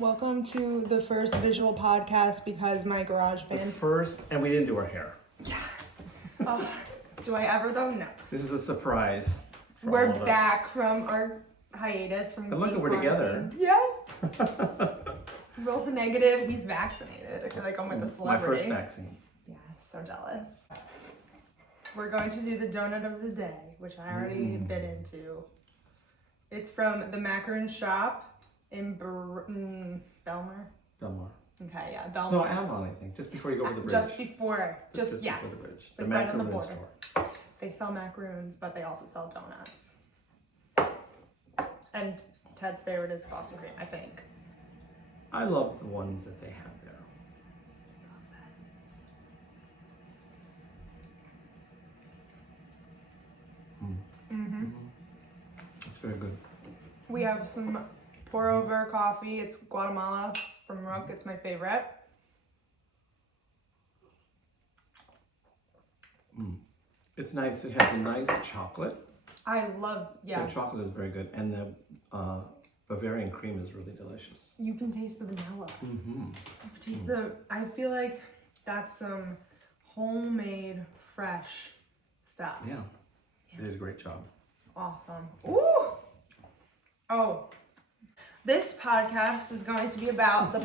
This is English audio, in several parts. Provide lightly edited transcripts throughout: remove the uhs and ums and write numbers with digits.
Welcome to the first visual podcast because my garage The band. first, and we didn't do our hair. Do I ever though? No. This is a surprise. For We're all of us. back from our hiatus from And look, being we're together. quarantined. Yes. Roll the negative. He's vaccinated. I feel like I'm with a My celebrity. first vaccine. Yeah, so jealous. We're going to do the donut of the day, which I already bit into. It's from the Macaron shop in Belmar. Belmar. Okay, yeah, Belmar. No, Avon, I think. Just before you go over the bridge. Just before, yes. before the bridge. It's The like right on the macaroon border. store. They sell macaroons, but they also sell donuts. And Ted's favorite is Boston cream, I think. I love the ones that they have there. It's very good. We have some pour over coffee. It's Guatemala from Rook. It's my favorite. It's nice. It has a nice chocolate. I love, yeah. The chocolate is very good, and the Bavarian cream is really delicious. You can taste the vanilla. Mm-hmm. Taste I feel like that's some homemade, fresh stuff. Yeah, they did a great job. Awesome. Ooh! Oh. This podcast is going to be about the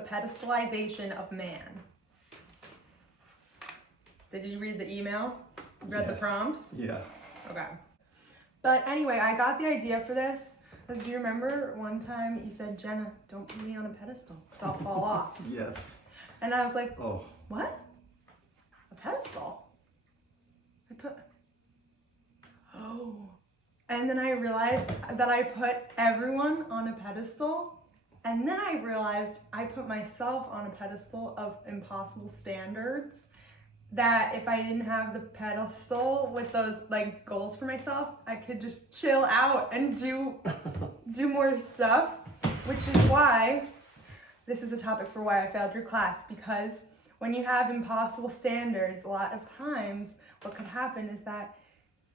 pedestalization of man. Did you read the email? Read the Yes. prompts? Yeah. Okay. But anyway, I got the idea for this because do you remember one time you said, Jenna, don't put me on a pedestal because I'll fall off. Yes. And I was like, Oh. what? A pedestal? Oh. And then I realized that I put everyone on a pedestal. And then I realized I put myself on a pedestal of impossible standards. That if I didn't have the pedestal with those like goals for myself, I could just chill out and do more stuff. Which is why this is a topic for why I failed your class, because when you have impossible standards, a lot of times what could happen is that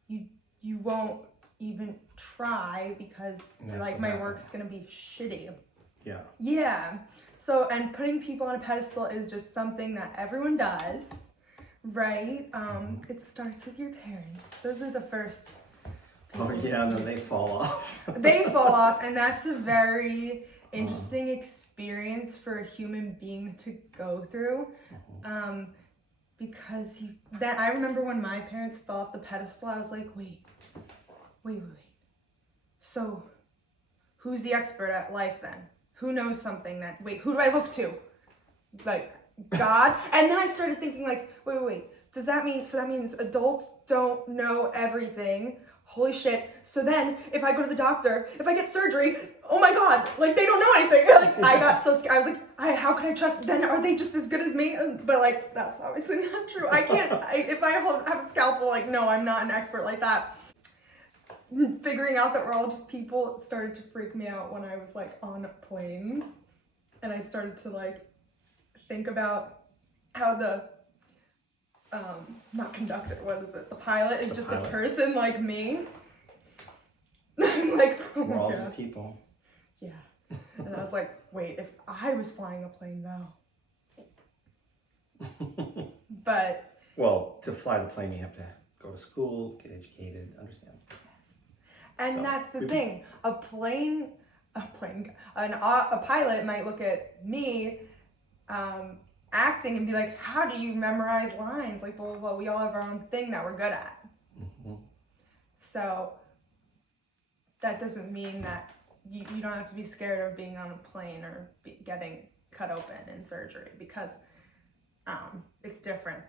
you won't even try because you're like, my work's gonna be shitty. Yeah. Yeah. So, and putting people on a pedestal is just something that everyone does, right? It starts with your parents. Those are the first Oh yeah, no, they fall off. they fall off, and that's a very interesting experience for a human being to go through. Because I remember when my parents fell off the pedestal, I was like, wait. So, who's the expert at life then? Who knows something who do I look to? Like, God? And then I started thinking like, wait. So that means adults don't know everything. Holy shit. So then, if I go to the doctor, if I get surgery, oh my God, like they don't know anything. Like, I got so scared. I was like, how can I trust? Then are they just as good as me? But like, that's obviously not true. I can't, if I have a scalpel, like, no, I'm not an expert like that. Figuring out that we're all just people started to freak me out when I was like on planes. And I started to like think about how the not conductor, what is it? The pilot is just a person like me. Like, oh We're my all God. just people. Yeah. And I was like, wait, if I was flying a plane though. But Well, to fly the plane, you have to go to school, get educated, understand. and So, that's the thing. A pilot might look at me acting and be like, how do you memorize lines? Like, well, we all have our own thing that we're good at. So that doesn't mean that you don't have to be scared of being on a plane or getting cut open in surgery, because it's different.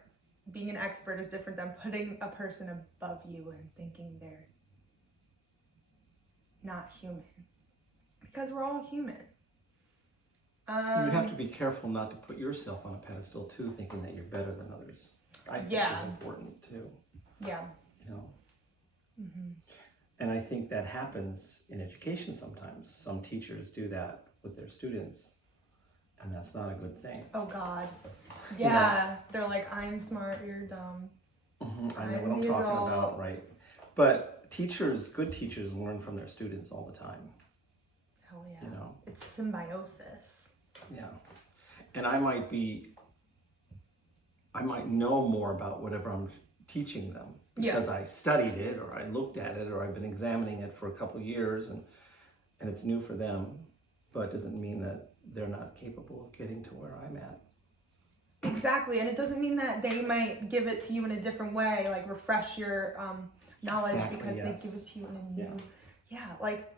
Being an expert is different than putting a person above you and thinking they're not human, because we're all human. You have to be careful not to put yourself on a pedestal too, thinking that you're better than others. I think is important too. Yeah. You know. And I think that happens in education sometimes. Some teachers do that with their students, and that's not a good thing. Oh God. Yeah. They're like, I'm smart, you're dumb. I know what I'm talking about, right? But good teachers learn from their students all the time. it's symbiosis. Yeah. And I might know more about whatever I'm teaching them because I studied it, or I looked at it, or I've been examining it for a couple of years, and it's new for them, but it doesn't mean that they're not capable of getting to where I'm at. Exactly, and it doesn't mean that they might give it to you in a different way, like refresh your knowledge because they give it to you in a new, like,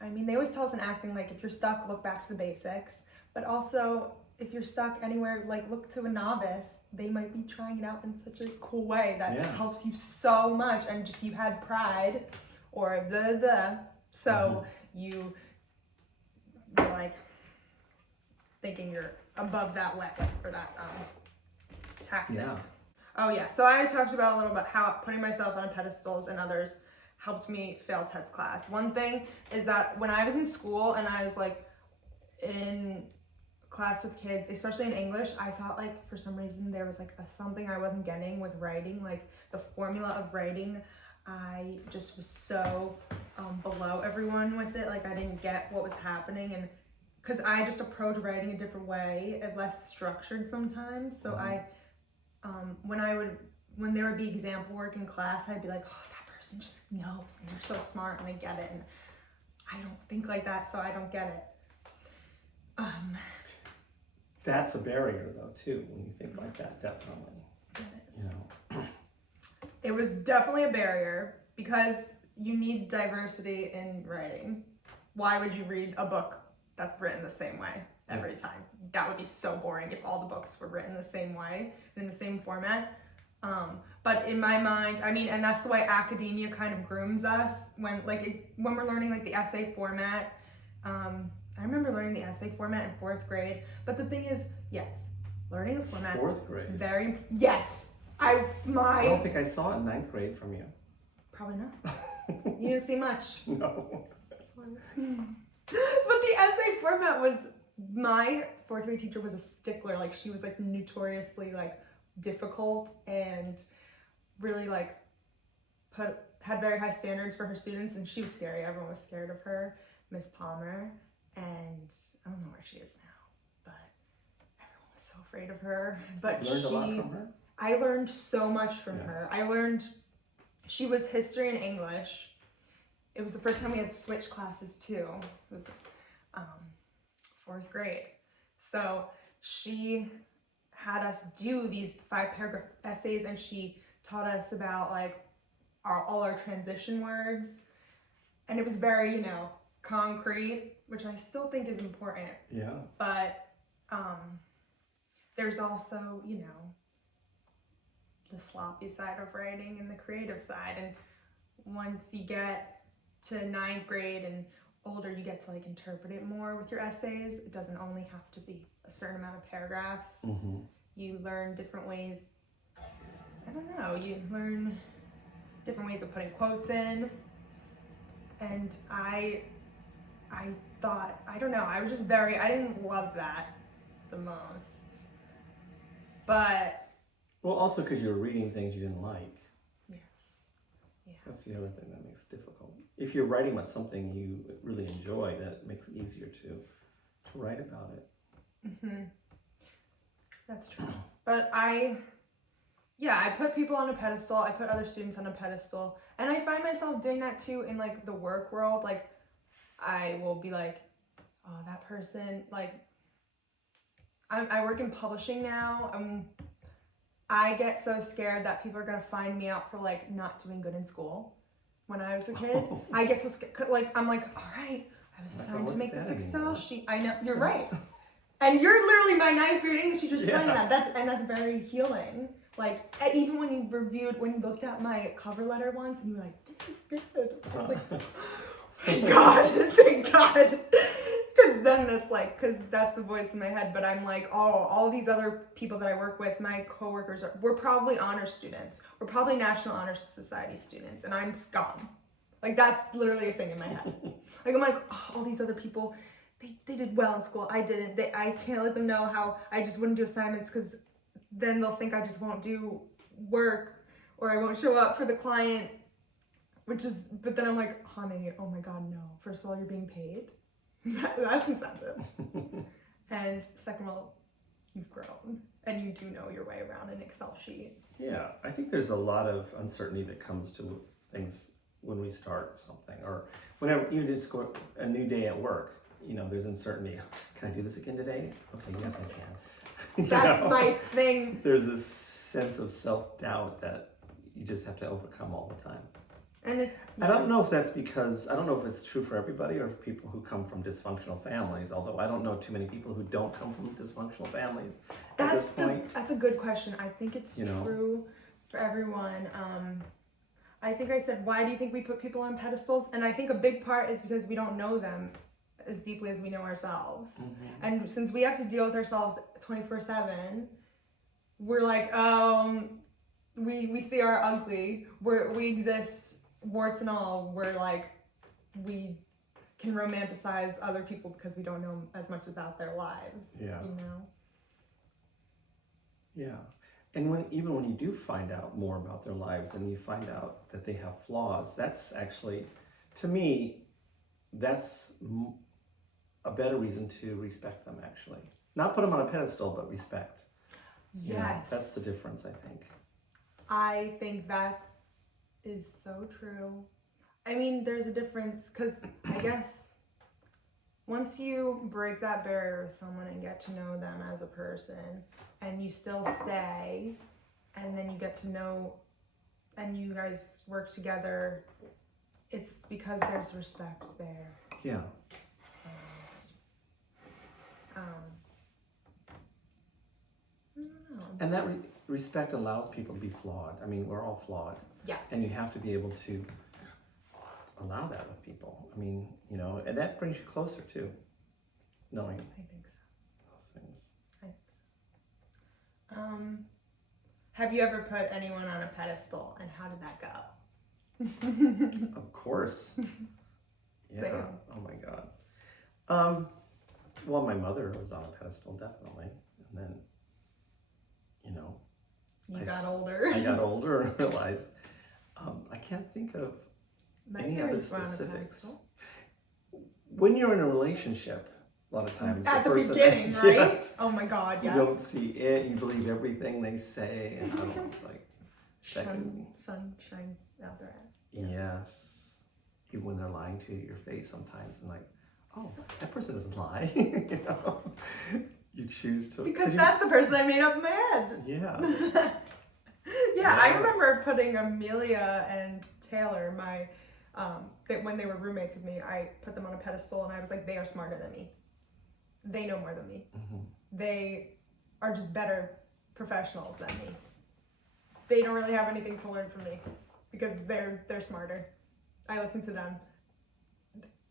I mean, they always tell us in acting, like, if you're stuck, look back to the basics, but also, if you're stuck anywhere, like, look to a novice. They might be trying it out in such a cool way that helps you so much, and just you had pride, or so you're like, thinking you're above that way, or that tactic. Yeah. Oh yeah, so I talked about a little bit how putting myself on pedestals and others helped me fail Ted's class. One thing is that when I was in school and I was like in class with kids, especially in English, I thought like for some reason there was like something I wasn't getting with writing, like the formula of writing. I just was so below everyone with it, like I didn't get what was happening, and because I just approach writing a different way and less structured sometimes. So when there would be example work in class, I'd be like, oh, that person just knows and they're so smart and they get it, and I don't think like that, so I don't get it. That's a barrier though too, when you think like that, definitely. It is. You know. It was definitely a barrier because you need diversity in writing. Why would you read a book that's written the same way every time? That would be so boring if all the books were written the same way and in the same format. But in my mind, I mean, and that's the way academia kind of grooms us when we're learning like the essay format. I remember learning the essay format in 4th grade, but the thing is, yes, learning the format. 4th grade? Yes. I don't think I saw it in 9th grade from you. Probably not. You didn't see much. No. But the essay format was, my 4th grade teacher was a stickler. Like she was like notoriously like difficult and really like had very high standards for her students, and she was scary. Everyone was scared of her, Miss Palmer, and I don't know where she is now, but everyone was so afraid of her. But you learned a lot from her? I learned so much from her. She was history and English. It was the first time we had switched classes too. It was 4th grade. So she had us do these 5-paragraph essays, and she taught us about like all our transition words. And it was very, concrete, which I still think is important. Yeah. But there's also, the sloppy side of writing and the creative side. And once you get to 9th grade and older, you get to like interpret it more with your essays. It doesn't only have to be a certain amount of paragraphs. Mm-hmm. You learn different ways. I don't know. You learn different ways of putting quotes in. And I thought, I don't know, I was just I didn't love that the most. But. Well, also because you were reading things you didn't like. Yes. Yeah. That's the other thing that makes it difficult. If you're writing about something you really enjoy, that makes it easier to write about it. Mm-hmm. That's true. But I put people on a pedestal. I put other students on a pedestal. And I find myself doing that too in like the work world. Like I will be like, oh, that person, like I work in publishing now. I get so scared that people are going to find me out for like not doing good in school. When I was a kid, I get so scared. Like, I'm like, all right, I was assigned to make this Excel sheet. I know, you're right. And you're literally my 9th grade English teacher saying that. That's very healing. Like, even when you looked at my cover letter once and you were like, this is good. I was like, thank God. Because then it's like, because that's the voice in my head. But I'm like, all these other people that I work with, my coworkers, we're probably honor students. We're probably National Honor Society students. And I'm scum. Like, that's literally a thing in my head. Like, I'm like, oh, all these other people, they did well in school. I didn't. I can't let them know how I just wouldn't do assignments because then they'll think I just won't do work or I won't show up for the client, but then I'm like, honey, oh my God, no. First of all, you're being paid. That's incentive. And second of all, you've grown and you do know your way around an Excel sheet. Yeah, I think there's a lot of uncertainty that comes to things when we start something, or whenever you just go a new day at work. There's uncertainty. Can I do this again today? Okay, yes, I can. That's my thing. There's this sense of self-doubt that you just have to overcome all the time. And I don't know if that's because, I don't know if it's true for everybody or for people who come from dysfunctional families, although I don't know too many people who don't come from dysfunctional families at this point. That's a good question. I think it's true for everyone. I think I said, why do you think we put people on pedestals? And I think a big part is because we don't know them as deeply as we know ourselves. Mm-hmm. And since we have to deal with ourselves 24/7, we're like, we see our ugly, we exist, warts and all. We're like, we can romanticize other people because we don't know as much about their lives. Yeah. Yeah. And even when you do find out more about their lives and you find out that they have flaws, that's actually, to me, that's a better reason to respect them, actually. Not put them on a pedestal, but respect. Yes. That's the difference, I think. I think that is so true. I mean, there's a difference because I guess once you break that barrier with someone and get to know them as a person, and you still stay, and then you get to know, and you guys work together, it's because there's respect there. Yeah. And that respect allows people to be flawed. I mean, we're all flawed. Yeah. And you have to be able to allow that with people. I mean, and that brings you closer too, knowing I think so. Those things. I think so. Have you ever put anyone on a pedestal, and how did that go? Of course. Yeah. Same. Oh my God. Well, my mother was on a pedestal, definitely. And then, You got older. I got older and realized I can't think of any other specifics. When you're in a relationship, a lot of times at the person, beginning, right? Yes, oh my God, yes. You don't see it. You believe everything they say, and I don't like. Sun shines out their eyes. Yes, even when they're lying to you to your face, sometimes, and like, oh, that person doesn't lie. You choose to because that's the person I made up in my head. Yeah. Yeah, I remember putting Amelia and Taylor, when they were roommates with me, I put them on a pedestal and I was like, they are smarter than me. They know more than me. Mm-hmm. They are just better professionals than me. They don't really have anything to learn from me because they're smarter. I listen to them.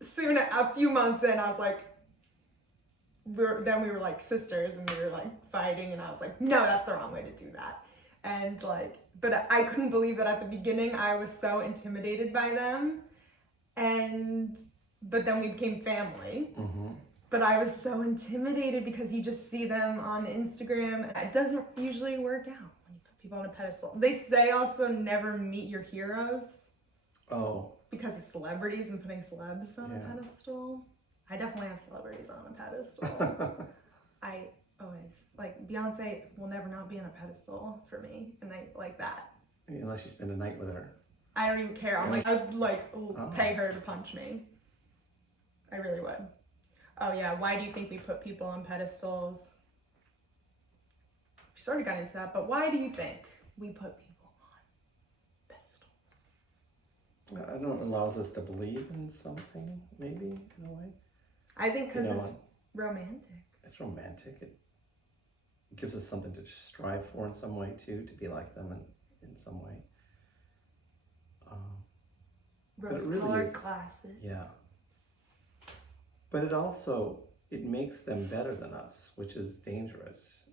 Soon, a few months in, I was like, we were like sisters and we were like fighting, and I was like, no, that's the wrong way to do that. And like, but I couldn't believe that at the beginning I was so intimidated by them, but then we became family. Mm-hmm. But I was so intimidated because you just see them on Instagram. It doesn't usually work out when you put people on a pedestal. They say also never meet your heroes. Oh. Because of celebrities and putting celebs on a pedestal. I definitely have celebrities on a pedestal. I always, like, Beyonce will never not be on a pedestal for me, and I like that. Unless you spend a night with her. I don't even care. I'd pay her to punch me. I really would. Oh yeah, why do you think we put people on pedestals? We sort of got into that, but why do you think we put people on pedestals? I don't know, it allows us to believe in something, maybe, in a way. I think because it's romantic. It's romantic. It gives us something to strive for in some way, too, to be like them in some way. Rose-colored glasses. Yeah. But it makes them better than us, which is dangerous,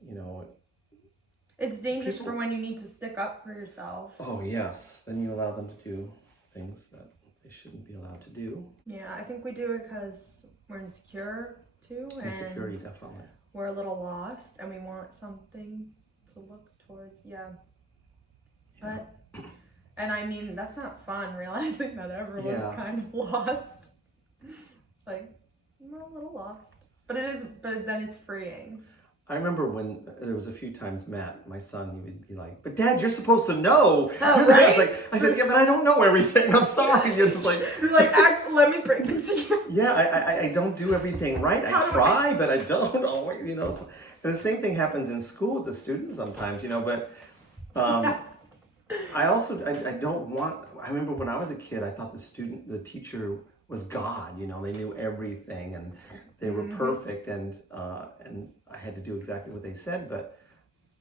It's dangerous for when you need to stick up for yourself. Oh, yes. Then you allow them to do things that they shouldn't be allowed to do. Yeah, I think we do it because we're insecure, too. Insecurity, definitely. We're a little lost, and we want something to look towards. Yeah. But, and I mean, that's not fun, realizing that everyone's kind of lost. Like, I'm a little lost. But then it's freeing. I remember when there was a few times Matt, my son, he would be like, "But Dad, you're supposed to know." Oh, right? I said, "Yeah, but I don't know everything. I'm sorry." It was like, let me bring it to you. yeah, I don't do everything right. I try, but I don't always, you know. And the same thing happens in school with the students sometimes, you know. But I also I don't want. I remember when I was a kid, I thought the teacher was God. You know, they knew everything and they were perfect, and I had to do exactly what they said. But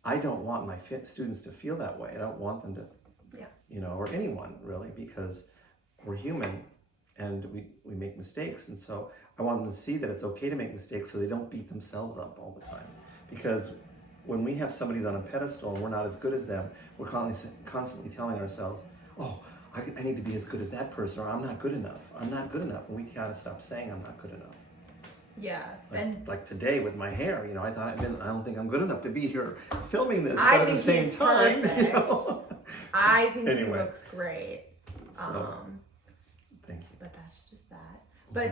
I don't want my students to feel that way. I don't want them to, you know, or anyone really, because we're human and we make mistakes. And so I want them to see that it's okay to make mistakes, so they don't beat themselves up all the time. Because when we have somebody on a pedestal and we're not as good as them, we're constantly telling ourselves, "Oh, I need to be as good as that person," or "I'm not good enough. I'm not good enough." And we gotta stop saying I'm not good enough. Yeah. Like today with my hair, you know, I don't think I'm good enough to be here filming this. I but think at the same time, perfect. you know? I think Anyway. he looks great. So, thank you. But that's just that. But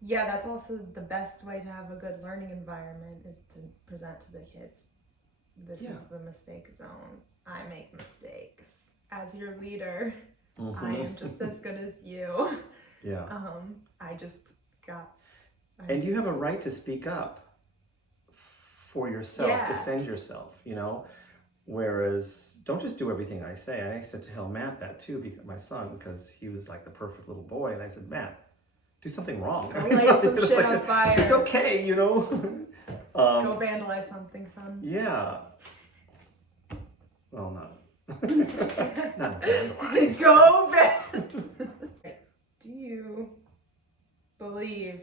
yeah, that's also the best way to have a good learning environment, is to present to the kids, this is the mistake zone. I make mistakes. As your leader, I am just as good as you. Yeah. And you have a right to speak up for yourself, defend yourself, you know? Whereas, don't just do everything I say. And I used to tell Matt that too, because my son, because he was like the perfect little boy. And I said, "Matt, do something wrong. Go light some shit on fire. It's okay, you know." Go vandalize something, son. Yeah. Well, not vandalize. Go Do you believe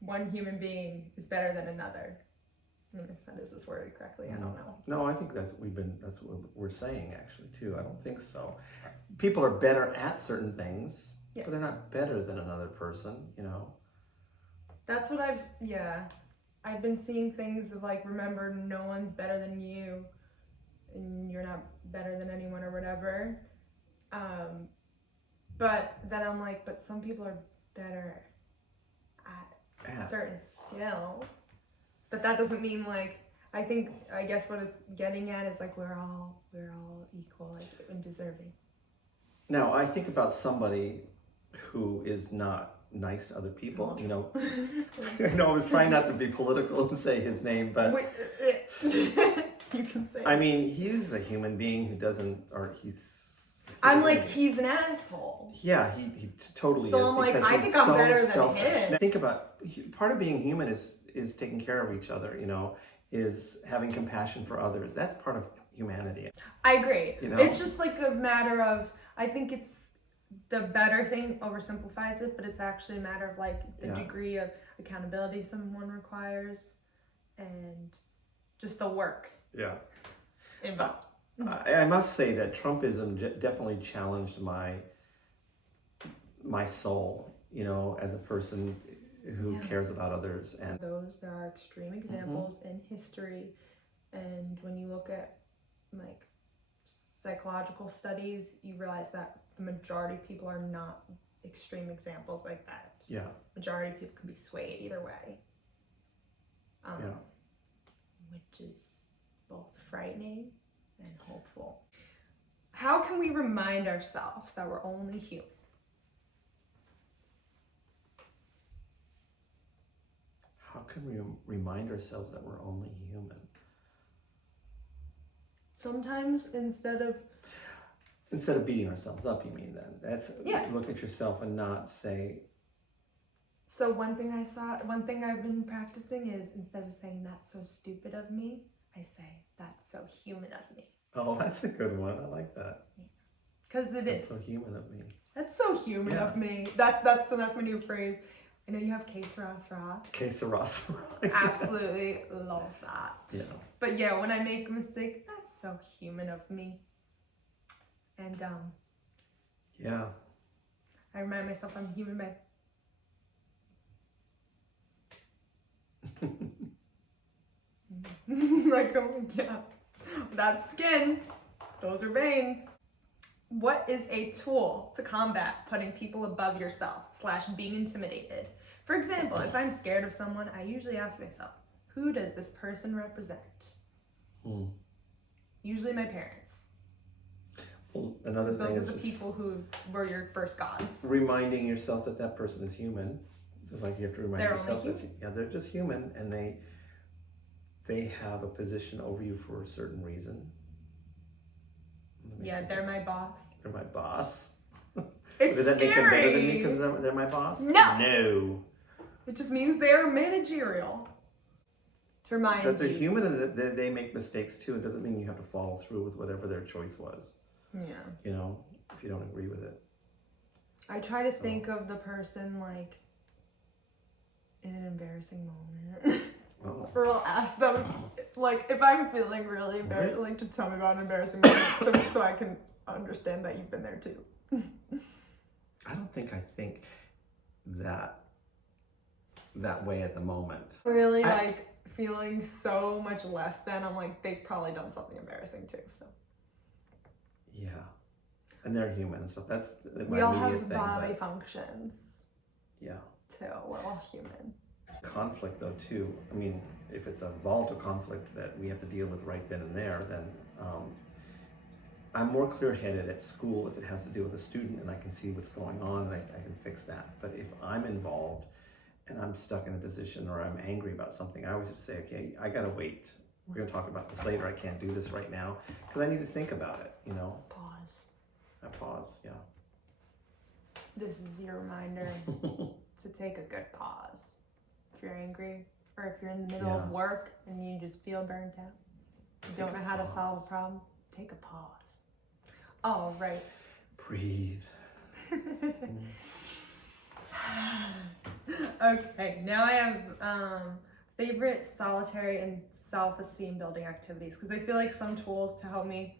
one human being is better than another? Is this worded correctly? I don't know. No, I think that's what we're saying actually too. I don't think so. People are better at certain things, but they're not better than another person, you know. That's what I've been seeing things of like, remember, no one's better than you, and you're not better than anyone or whatever. But then I'm like, but some people are better at certain skills. But that doesn't mean like, I guess what it's getting at is like, we're all equal and deserving. Now, I think about somebody who is not nice to other people, you know. I know I was trying not to be political and say his name, but you can say. I mean, he's a human being who doesn't, or he's. I'm like, he's an asshole. Yeah, he totally is. So I'm like, I think I'm better than him. Think about, part of being human is taking care of each other, you know, is having compassion for others. That's part of humanity. I agree. You know? It's just like a matter of, I think it's the better thing oversimplifies it, but it's actually a matter of like the degree of accountability someone requires and just the work involved. I must say that Trumpism definitely challenged my soul, you know, as a person who cares about others. And there are extreme examples in history, and when you look at like psychological studies, you realize that the majority of people are not extreme examples like that. Yeah. Majority of people can be swayed either way. Which is both frightening and hopeful. How can we remind ourselves that we're only human? How can we remind ourselves that we're only human? Sometimes instead of beating ourselves up, you mean then? That's look at yourself and not say. So one thing I've been practicing is, instead of saying "that's so stupid of me," I say "that's so human of me." Oh, that's a good one. I like that. Because That's so human of me. That's so human of me. That's my new phrase. I know you have que sera sera. Que sera sera. Absolutely love that. Yeah. But yeah, when I make a mistake, that's so human of me. And I remind myself I'm human by like, oh yeah, that's skin. Those are veins. What is a tool to combat putting people above yourself / being intimidated For example, if I'm scared of someone, I usually ask myself, who does this person represent? Usually my parents. Well, another thing Those is are the people who were your first gods. reminding yourself that that person is human. Just like you have to remind yourself that they're just human, and they have a position over you for a certain reason. Yeah, they're my boss. They're my boss. It's Does that scary. make them better than me because they're my boss? No. No. It just means they're managerial. To remind That they're you. human and they make mistakes too. It doesn't mean you have to follow through with whatever their choice was. Yeah. You know, if you don't agree with it. I try to think of the person like in an embarrassing moment. Oh. Or I'll ask them, like, if I'm feeling really embarrassed, like, just tell me about an embarrassing moment so I can understand that you've been there too. I don't think I think that way at the moment. Really, like, feeling so much less than, I'm like, they've probably done something embarrassing too, so. Yeah. And they're human and stuff. That's We all have bodily functions. Yeah. Too. We're all human. Conflict though too. I mean, if it's a volatile conflict that we have to deal with right then and there, then I'm more clear-headed at school if it has to do with a student and I can see what's going on and I can fix that. But if I'm involved and I'm stuck in a position or I'm angry about something, I always have to say, okay, I gotta wait. We're gonna talk about this later. I can't do this right now because I need to think about it, you know? Pause. I pause, yeah. This is your reminder to take a good pause. If you're angry or if you're in the middle of work and you just feel burnt out, you don't know how to solve a problem, take a pause. All right. Breathe. Okay, now I have favorite solitary and self-esteem building activities because I feel like some tools to help me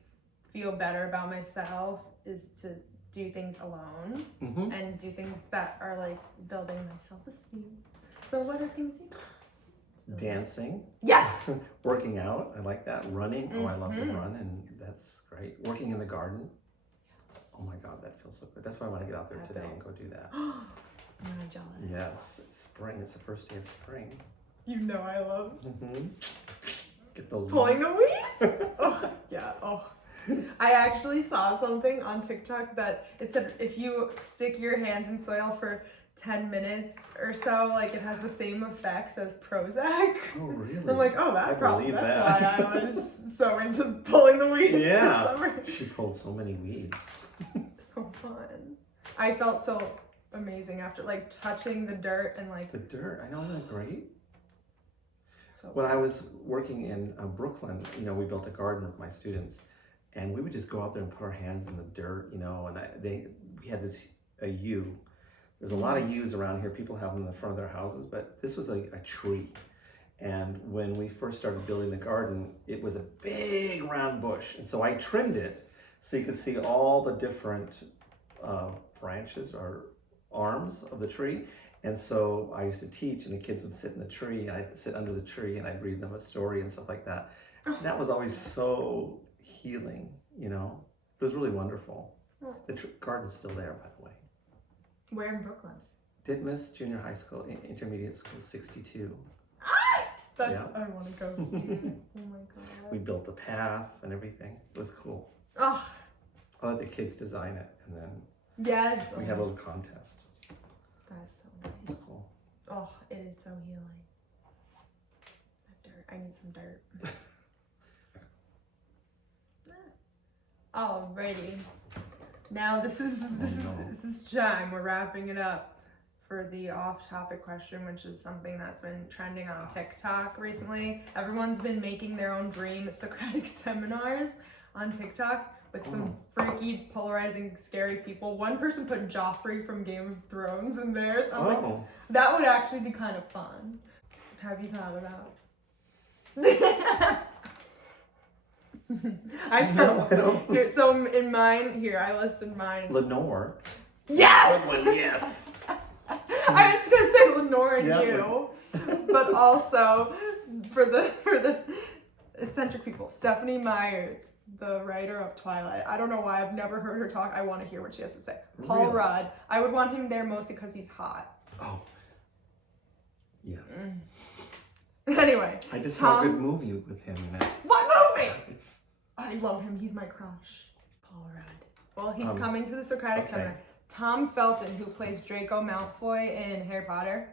feel better about myself is to do things alone and do things that are like building my self-esteem. So what are things you do? Dancing. Yes! Working out, I like that. Running, I love to run, and that's great. Working in the garden. Yes. Oh my God, that feels so good. That's why I want to get out there today and go do that. I'm not jealous. Yes, it's spring. It's the first day of spring. You know I love Get those pulling the weed. Oh, yeah. Oh. I actually saw something on TikTok that it said if you stick your hands in soil for 10 minutes or so, like it has the same effects as Prozac. Oh, really? I'm like, oh, that's probably that. why I was so into pulling the weeds this summer. She pulled so many weeds. So fun. I felt so amazing after like touching the dirt and like the dirt. I know, isn't that great? So when I was working in Brooklyn, you know, we built a garden with my students, and we would just go out there and put our hands in the dirt, you know. And we had a yew. There's a lot of yews around here. People have them in the front of their houses, but this was a tree. And when we first started building the garden, it was a big round bush. And so I trimmed it so you could see all the different branches or arms of the tree. And so I used to teach, and the kids would sit in the tree, and I'd sit under the tree, and I'd read them a story and stuff like that. And that was always so healing, you know. It was really wonderful. The garden's still there, by the way. Where in Brooklyn? Ditmas Junior High School, Intermediate School 62. That's, yeah. I want to go see it. Oh my God. We built the path and everything. It was cool. Oh. I let the kids design it, and then yes. we had a little contest. That's so nice. Cool. Oh, it is so healing. That dirt. I need some dirt. Alrighty. Now this is time. We're wrapping it up for the off-topic question, which is something that's been trending on TikTok recently. Everyone's been making their own dream Socratic seminars on TikTok with some freaky, polarizing, scary people. One person put Joffrey from Game of Thrones in theirs. I was like, that would actually be kind of fun. Have you thought about? I don't. Here, so in mine, here I listed mine. Lenore. Yes. Yes. I was gonna say Lenore and you, but also for the eccentric people, Stephanie Myers, the writer of Twilight. I don't know why I've never heard her talk. I want to hear what she has to say. Paul Rudd. I would want him there mostly because he's hot. Oh. Anyway. I just saw a good movie with him in it. What movie? It's I love him. He's my crush. Paul Rudd. Well, he's coming to the Socratic Center. Tom Felton, who plays Draco Malfoy in Harry Potter.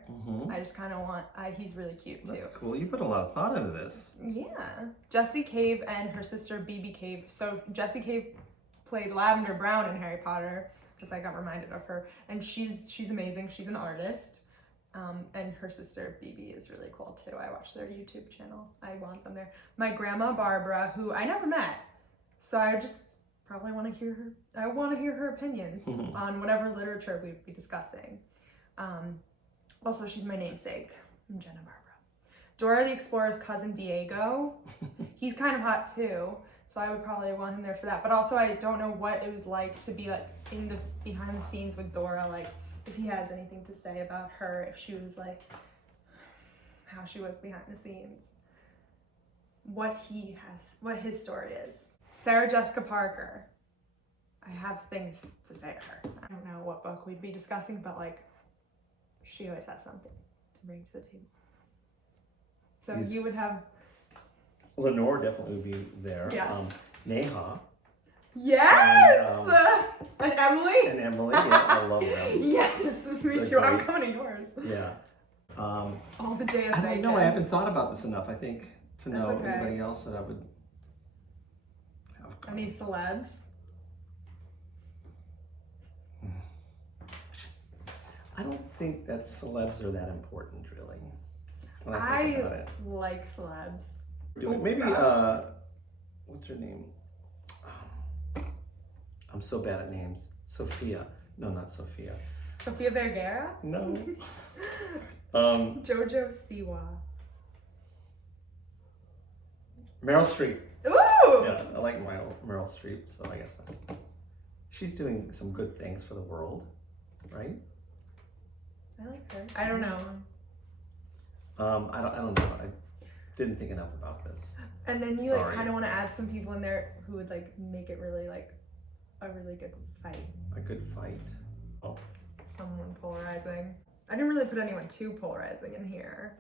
I just kind of want, he's really cute too. That's cool. You put a lot of thought into this. Yeah. Jessie Cave and her sister BB Cave. So Jessie Cave played Lavender Brown in Harry Potter, because I got reminded of her. And she's amazing. She's an artist. And her sister BB is really cool too. I watch their YouTube channel. I want them there. My grandma Barbara, who I never met. So I just probably want to hear her. I want to hear her opinions on whatever literature we'd be discussing. Also, she's my namesake. I'm Jenna Barbara. Dora the Explorer's cousin Diego. He's kind of hot too, so I would probably want him there for that. But also, I don't know what it was like to be like in the behind the scenes with Dora. Like, if he has anything to say about her, if she was like how she was behind the scenes, what his story is. Sarah Jessica Parker. I have things to say to her. I don't know what book we'd be discussing, but like, she always has something to bring to the table. So you would have... Lenore definitely would be there. Yes. Neha. Yes! And Emily? And Emily, yeah, I love them. Yes, me too. I'm coming to yours. Yeah. All the JSA I don't know, kids. I haven't thought about this enough, I think, to know okay. anybody else that I would have. Any celebs? I don't think that celebs are that important, really. When I think about it. like celebs. Maybe, what's her name? I'm so bad at names. Sophia. No, not Sophia. Sofia Vergara? No. Jojo Siwa. Meryl Streep. Ooh! Yeah, I like Meryl Streep, so I guess she's doing some good things for the world, right? I like her. I don't know. I don't know. I didn't think enough about this. And then you like kind of want to add some people in there who would like make it really like a really good fight. A good fight. Oh. Someone polarizing. I didn't really put anyone too polarizing in here.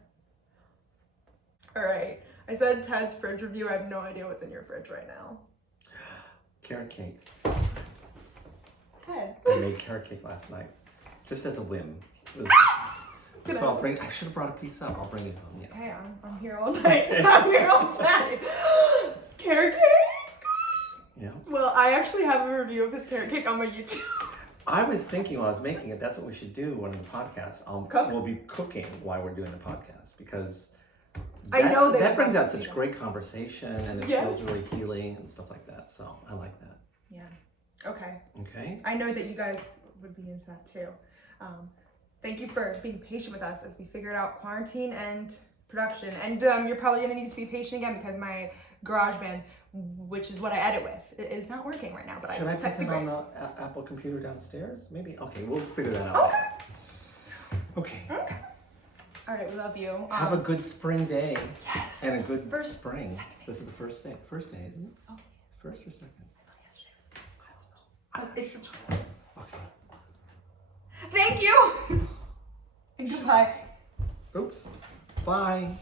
All right. I said Ted's fridge review. I have no idea what's in your fridge right now. Carrot cake. Ted. I made carrot cake last night, just as a whim. So I'll bring. I should have brought a piece up. I'll bring it home. Yeah. Hey, I'm here all night. I'm here all day. Carrot cake. Yeah. Well, I actually have a review of his carrot cake on my YouTube. I was thinking while I was making it, that's what we should do one of the podcasts. We'll be cooking while we're doing the podcast, because that brings out such great conversation, and it feels really healing and stuff like that. So I like that. Yeah. Okay. Okay. I know that you guys would be into that too. Thank you for being patient with us as we figured out quarantine and production. And you're probably gonna need to be patient again because my GarageBand, which is what I edit with, is not working right now. But Should I texted put it on Grace. the Apple computer downstairs? Maybe. Okay, we'll figure that out. Okay. All right, we love you. Have a good spring day. Yes. And a good spring. Second This is the first day. First day, isn't it? Oh. First or second? I don't know. It's the 12th. Okay. Thank you. And goodbye. Oops. Bye.